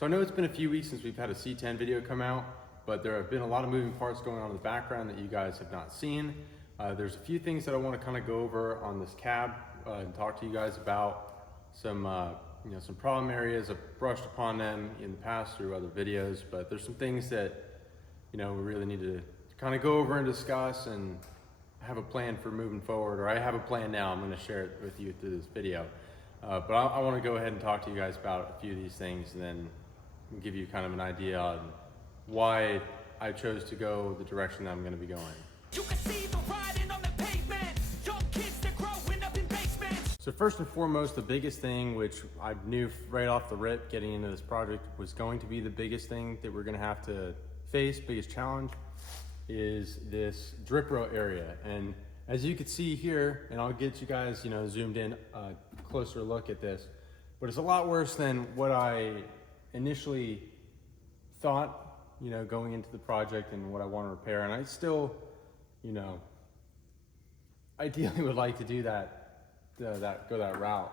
So I know it's been a few weeks since we've had a C10 video come out, but there have been a lot of moving parts going on in the background that you guys have not seen. There's a few things that I want to kind of go over on this cab and talk to you guys about. Some some problem areas. I've brushed upon them in the past through other videos, but there's some things that we really need to kind of go over and discuss and have a plan for moving forward. Or I have a plan now. I'm going to share it with you through this video. But I want to go ahead and talk to you guys about a few of these things, and then give you kind of an idea on why I chose to go the direction that I'm going to be going. You can see the riding on the pavement. Young kids that growing up in basements. So first and foremost, the biggest thing, which I knew right off the rip getting into this project was going to be the biggest thing that we're going to have to face, biggest challenge, is this drip rail area. And as you can see here, and I'll get you guys zoomed in closer look at this, but it's a lot worse than what I initially thought, going into the project and what I want to repair. And I still, ideally would like to do go that route.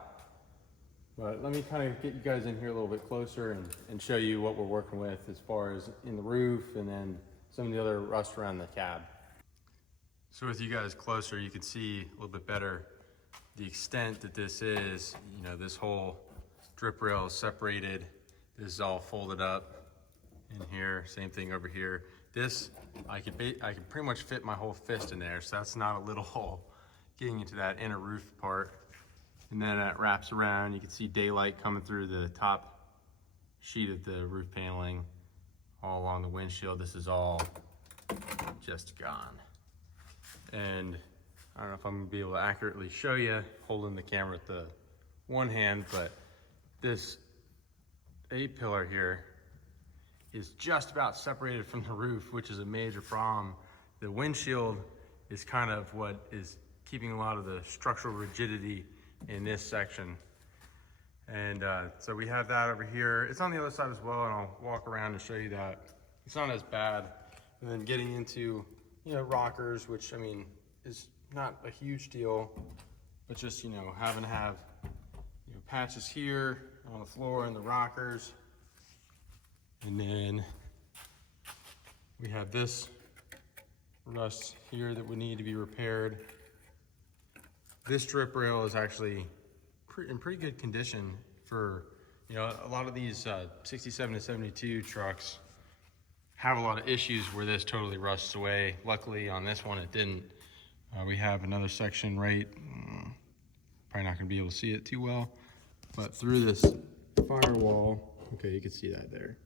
But let me kind of get you guys in here a little bit closer and show you what we're working with as far as in the roof and then some of the other rust around the cab. So with you guys closer, you can see a little bit better the extent that this is. This whole drip rail is separated. This is all folded up in here. Same thing over here. This, I can pretty much fit my whole fist in there, so that's not a little hole getting into that inner roof part. And then it wraps around. You can see daylight coming through the top sheet of the roof paneling all along the windshield. This is all just gone. And I don't know if I'm gonna be able to accurately show you holding the camera with the one hand, but this A-pillar here is just about separated from the roof, which is a major problem. The windshield is kind of what is keeping a lot of the structural rigidity in this section. And so we have that over here. It's on the other side as well, and I'll walk around and show you that. It's not as bad. And then getting into, rockers, which is not a huge deal, but just, having to have, patches here on the floor and the rockers. And then we have this rust here that would need to be repaired. This drip rail is actually in pretty good condition for, a lot of these 67 to 72 trucks have a lot of issues where this totally rusts away. Luckily on this one it didn't. We have another section right, probably not gonna be able to see it too well, but through this firewall, okay, you can see that there.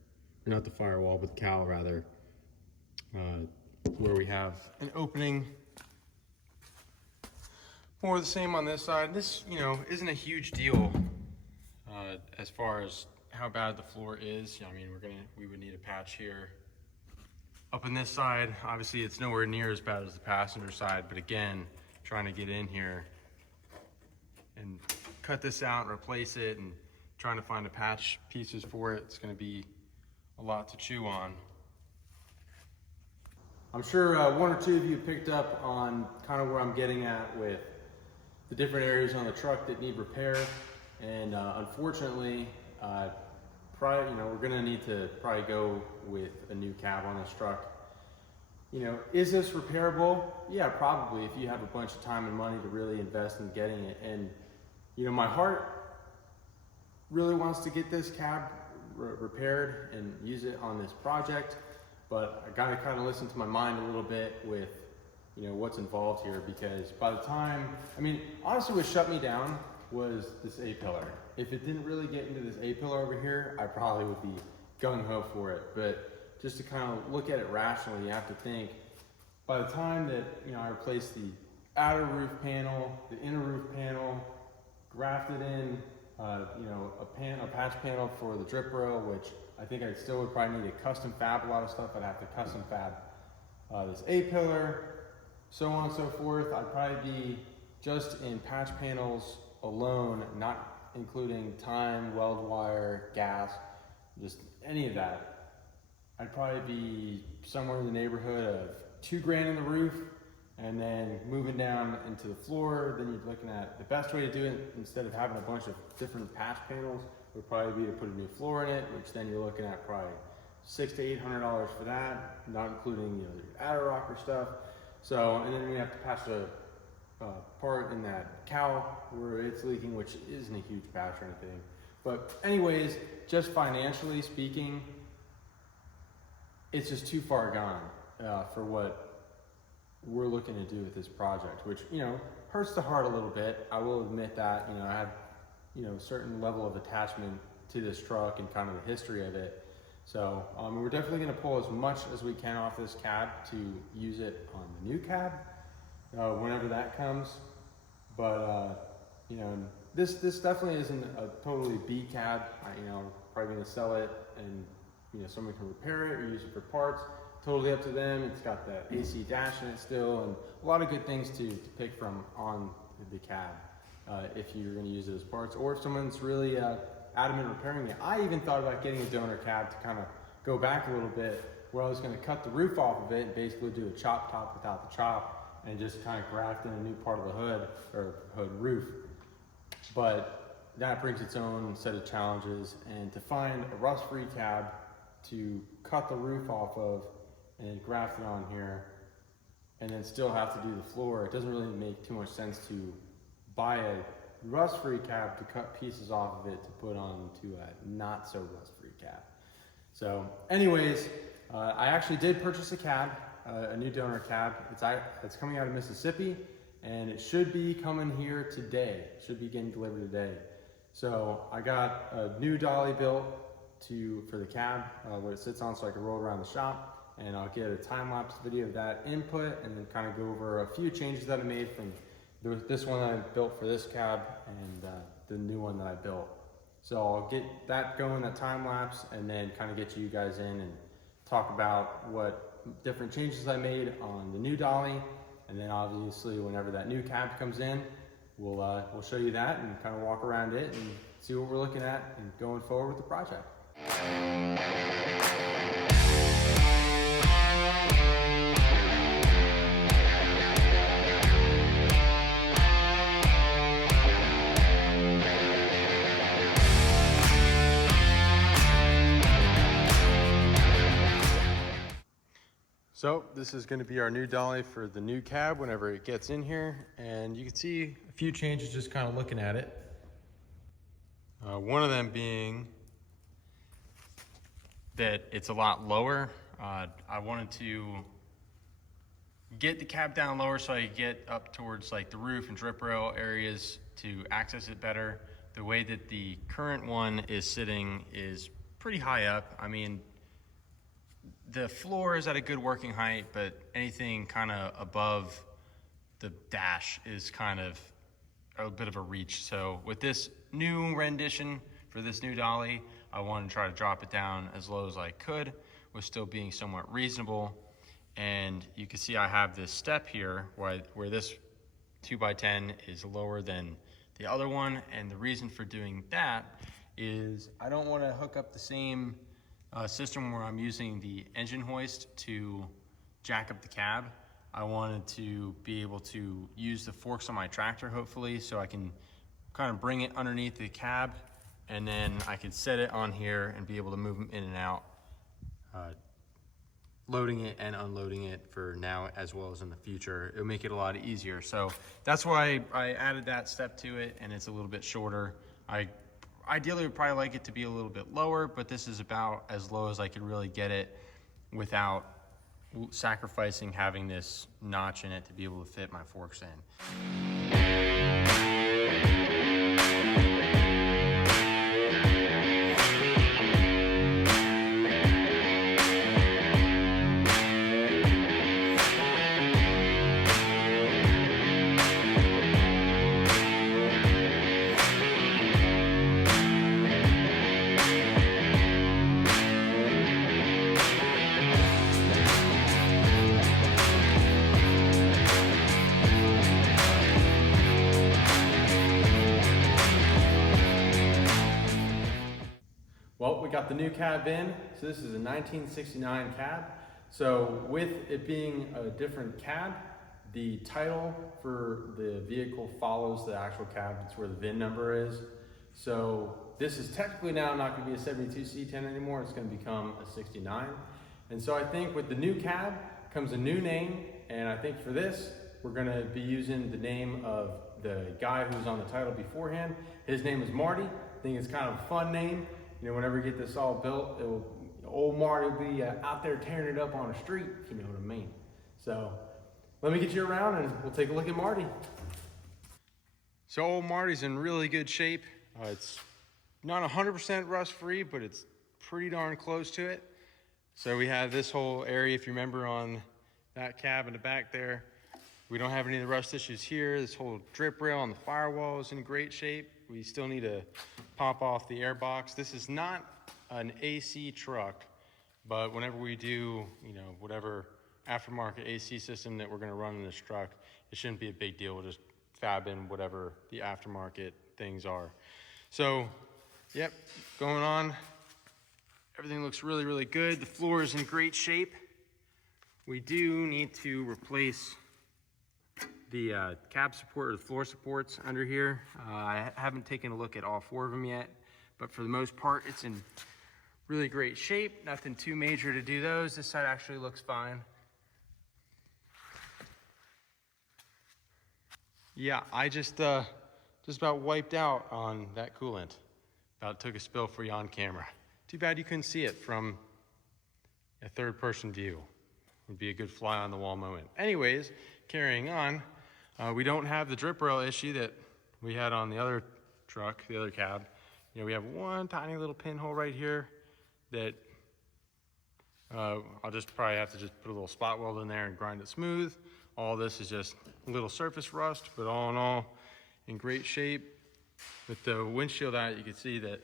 Or not the firewall, but the cowl rather, where we have an opening. More of the same on this side. This, isn't a huge deal as far as how bad the floor is. We would need a patch here. Up on this side, obviously it's nowhere near as bad as the passenger side, but again, trying to get in here and cut this out and replace it and trying to find the patch pieces for it, it's gonna be a lot to chew on. I'm sure one or two of you picked up on kind of where I'm getting at with the different areas on the truck that need repair, and unfortunately, we're gonna need to probably go with a new cab on this truck. Is this repairable? Yeah, probably, if you have a bunch of time and money to really invest in getting it. And my heart really wants to get this cab repaired and use it on this project, but I gotta kind of listen to my mind a little bit with what's involved here, because by the time, honestly what shut me down was this A-pillar. If it didn't really get into this A-pillar over here, I probably would be gung-ho for it. But just to kind of look at it rationally, you have to think, by the time that I replaced the outer roof panel, the inner roof panel, grafted in a patch panel for the drip rail, which I think I still would probably need to custom fab a lot of stuff. I'd have to custom fab this A-pillar, so on and so forth. I'd probably be just in patch panels alone, not including time, weld wire, gas, just any of that. I'd probably be somewhere in the neighborhood of $2,000 in the roof, and then moving down into the floor. Then you're looking at the best way to do it, instead of having a bunch of different patch panels, would probably be to put a new floor in it, which then you're looking at probably $600 to $800 for that, not including your adder rocker stuff. So, and then we have to patch the part in that cowl where it's leaking, which isn't a huge patch or anything. But anyways, just financially speaking, it's just too far gone for what we're looking to do with this project, which, hurts the heart a little bit. I will admit that, I have, a certain level of attachment to this truck and kind of the history of it. So we're definitely going to pull as much as we can off this cab to use it on the new cab whenever that comes. But this definitely isn't a totally B cab. Probably going to sell it, and someone can repair it or use it for parts. Totally up to them. It's got the AC dash in it still, and a lot of good things to pick from on the cab if you're going to use it as parts, or if someone's really adamant repairing it. I even thought about getting a donor cab to kind of go back a little bit, where I was going to cut the roof off of it and basically do a chop top without the chop and just kind of graft in a new part of the hood or hood roof. But that brings its own set of challenges, and to find a rust-free cab to cut the roof off of and graft it on here and then still have to do the floor, it doesn't really make too much sense to buy a rust-free cab to cut pieces off of it to put on to a not so rust-free cab. So anyways, I actually did purchase a cab, a new donor cab. It's coming out of Mississippi, and it should be coming here today. It should be getting delivered today. So I got a new dolly built for the cab, what it sits on, so I can roll around the shop, and I'll get a time-lapse video of that input and then kind of go over a few changes that I made from this one that I built for this cab and the new one that I built. So I'll get that going, that time lapse, and then kind of get you guys in and talk about what different changes I made on the new dolly. And then obviously whenever that new cab comes in, we'll show you that and kind of walk around it and see what we're looking at and going forward with the project. So this is going to be our new dolly for the new cab whenever it gets in here, and you can see a few changes just kind of looking at it. One of them being that it's a lot lower. I wanted to get the cab down lower so I could get up towards like the roof and drip rail areas to access it better. The way that the current one is sitting is pretty high up. I mean, the floor is at a good working height, but anything kind of above the dash is kind of a bit of a reach. So with this new rendition for this new dolly, I wanted to try to drop it down as low as I could with still being somewhat reasonable. And you can see I have this step here where this 2x10 is lower than the other one. And the reason for doing that is I don't want to hook up the same system where I'm using the engine hoist to jack up the cab. I wanted to be able to use the forks on my tractor, hopefully, so I can kind of bring it underneath the cab, and then I could set it on here and be able to move them in and out, loading it and unloading it for now as well as in the future. It'll make it a lot easier. So that's why I added that step to it, and it's a little bit shorter. I ideally would probably like it to be a little bit lower, but this is about as low as I could really get it without sacrificing having this notch in it to be able to fit my forks in. Well, we got the new cab in. So this is a 1969 cab. So with it being a different cab, the title for the vehicle follows the actual cab. It's where the VIN number is. So this is technically now not going to be a 72 C10 anymore. It's going to become a 69. And so I think with the new cab comes a new name. And I think for this, we're going to be using the name of the guy who was on the title beforehand. His name is Marty. I think it's kind of a fun name. You know, whenever we get this all built, old Marty will be out there tearing it up on the street, if you know what I mean. So let me get you around and we'll take a look at Marty. So old Marty's in really good shape. It's not 100% rust free, but it's pretty darn close to it. So we have this whole area, if you remember on that cab in the back there, we don't have any of the rust issues here. This whole drip rail on the firewall is in great shape. We still need to pop off the air box. This is not an AC truck, but whenever we do, you know, whatever aftermarket AC system that we're gonna run in this truck, it shouldn't be a big deal. We'll just fab in whatever the aftermarket things are. So, yep, going on. Everything looks really, really good. The floor is in great shape. We do need to replace the cab support or the floor supports under here. I haven't taken a look at all 4 of them yet, but for the most part, it's in really great shape. Nothing too major to do those. This side actually looks fine. Yeah, I just about wiped out on that coolant. About took a spill for you on camera. Too bad you couldn't see it from a third-person view. Would be a good fly on the wall moment. Anyways, carrying on, we don't have the drip rail issue that we had on the other truck, the other cab. You know, we have one tiny little pinhole right here that I'll just probably have to just put a little spot weld in there and grind it smooth. All this is just a little surface rust, but all in all, in great shape. With the windshield out, you can see that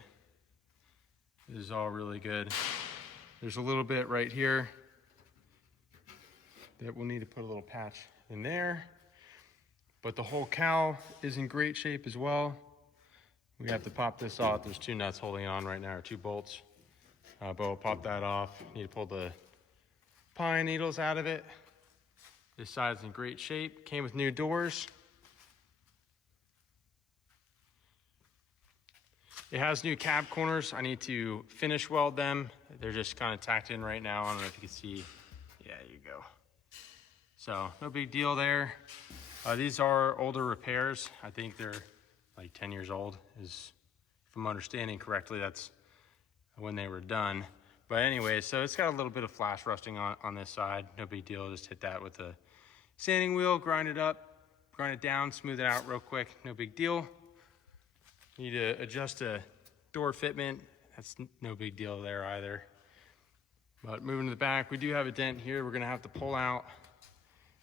this is all really good. There's a little bit right here that we'll need to put a little patch in there. But the whole cowl is in great shape as well. We have to pop this off. There's 2 nuts holding it on right now, or 2 bolts. But we'll pop that off. Need to pull the pine needles out of it. This side's in great shape. Came with new doors. It has new cab corners. I need to finish weld them. They're just kind of tacked in right now. I don't know if you can see. Yeah, there you go. So no big deal there. These are older repairs. I think they're like 10 years old. If I'm understanding correctly, that's when they were done. But anyway, so it's got a little bit of flash rusting on this side. No big deal. Just hit that with a sanding wheel, grind it up, grind it down, smooth it out real quick. No big deal. Need to adjust a door fitment. That's no big deal there either. But moving to the back, we do have a dent here we're gonna have to pull out.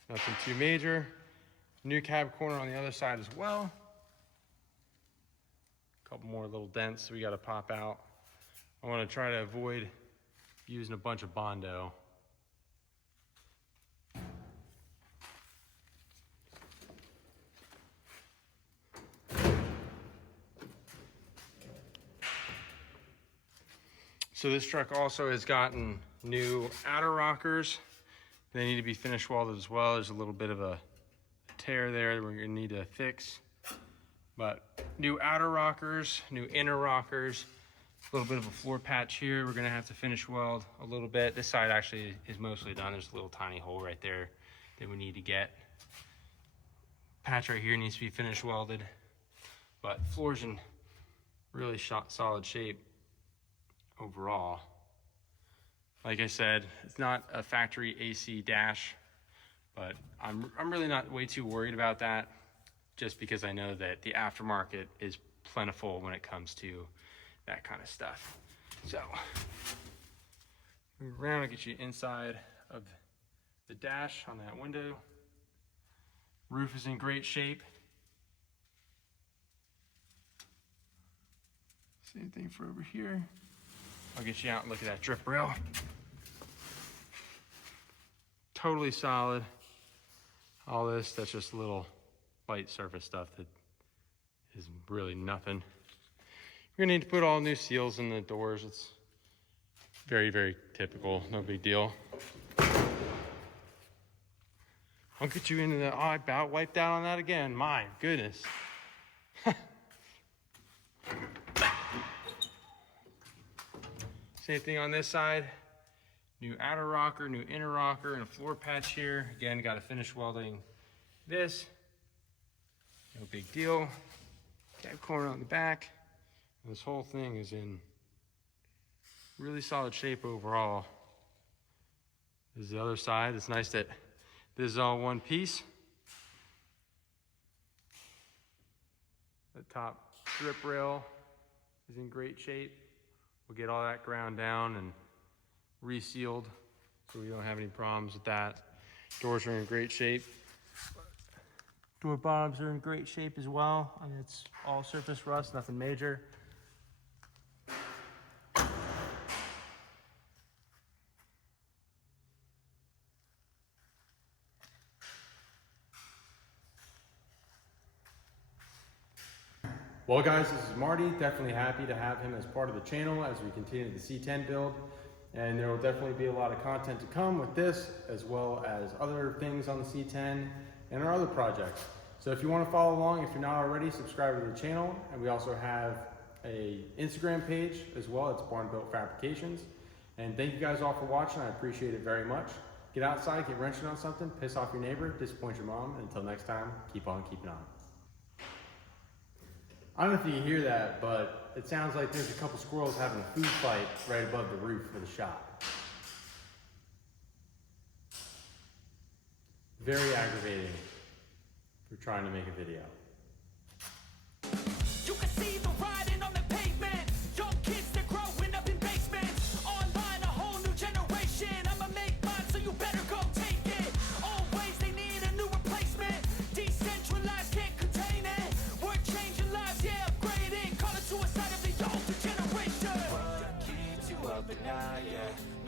Nothing too major. New cab corner on the other side as well. A couple more little dents we gotta pop out. I wanna try to avoid using a bunch of Bondo. So this truck also has gotten new outer rockers. They need to be finish welded as well. There's a little bit of a tear there that we're gonna need to fix. But new outer rockers, new inner rockers, a little bit of a floor patch here. We're gonna have to finish weld a little bit. This side actually is mostly done. There's a little tiny hole right there that we need to get. Patch right here needs to be finish welded. But floor's in really solid shape overall. Like I said, it's not a factory AC dash, but I'm really not way too worried about that, just because I know that the aftermarket is plentiful when it comes to that kind of stuff. So, move around, I'll get you inside of the dash on that window. Roof is in great shape. Same thing for over here. I'll get you out and look at that drip rail. Totally solid. All this, that's just a little light surface stuff that is really nothing. We're gonna need to put all new seals in the doors. It's very, very typical, no big deal. I'll get you into the, oh, I about wiped out on that again. My goodness. Same thing on this side. New outer rocker, new inner rocker, and a floor patch here. Again, got to finish welding this. No big deal. Cab corner on the back. And this whole thing is in really solid shape overall. This is the other side. It's nice that this is all one piece. The top strip rail is in great shape. We'll get all that ground down and resealed so we don't have any problems with that. Doors are in great shape. Door bottoms are in great shape as well. I mean, it's all surface rust, nothing major. Well guys, this is Marty. Definitely happy to have him as part of the channel as we continue the C10 build. And there will definitely be a lot of content to come with this, as well as other things on the C10 and our other projects. So if you want to follow along, if you're not already, subscribe to the channel. And we also have a Instagram page as well. It's Built Fabrications. And thank you guys all for watching. I appreciate it very much. Get outside, get wrenching on something, piss off your neighbor, disappoint your mom. Until next time, keep on keeping on. I don't know if you can hear that, but it sounds like there's a couple squirrels having a food fight right above the roof of the shop. Very aggravating for trying to make a video. You can see the riding on the pavement. Young kids, they're growing up in basements. Online, a whole new generation. I'ma make mine, so you better go take it. Always, they need a new replacement. Decentralized, can't contain it. We're changing lives, yeah, upgrading. Call it suicide of the older generation. What keeps you up at night, yeah?